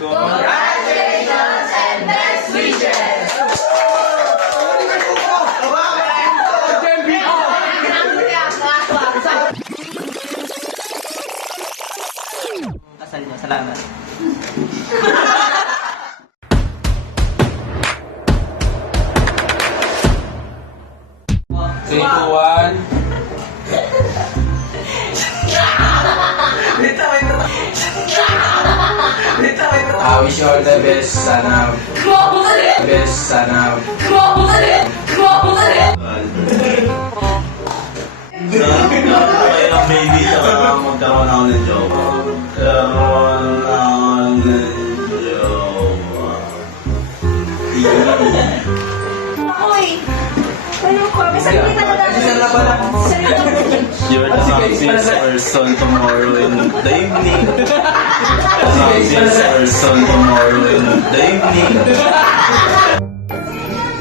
Congratulations and best wishes! Kasal niyo, salamat. 3, 2, 1. I wish you all the best, sana. Best, sana. Kaya baby, magkaroon ako ng joke. Magkaroon ako ng joke. Uy! Ano ko? May sarili talaga. You're the happiest person tomorrow in the evening. The happiest person tomorrow in the evening.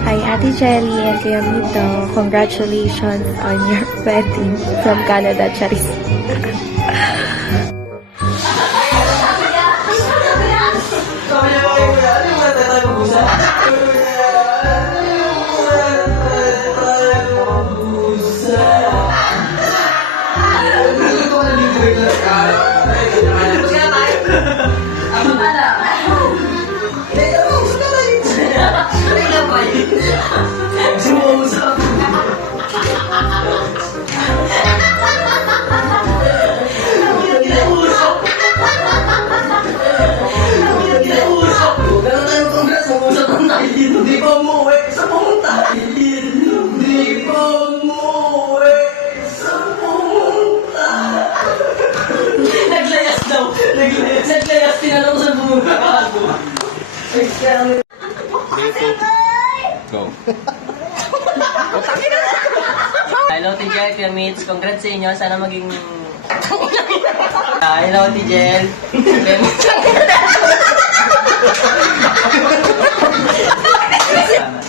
Hi, Ate Jelly and Kuya Mito. Congratulations on your wedding from Canada, Charis. Hindi pa umuwi sa pumunta. Hindi pa umuwi sa pumunta. Naglayas daw. Naglayas. Tinanong sa bunga. Go. Hello, Tijel, Kuya Mitch. Congrats sa inyo. Sana maging... Hello, Tijel. Kuya Mitch. Salamat.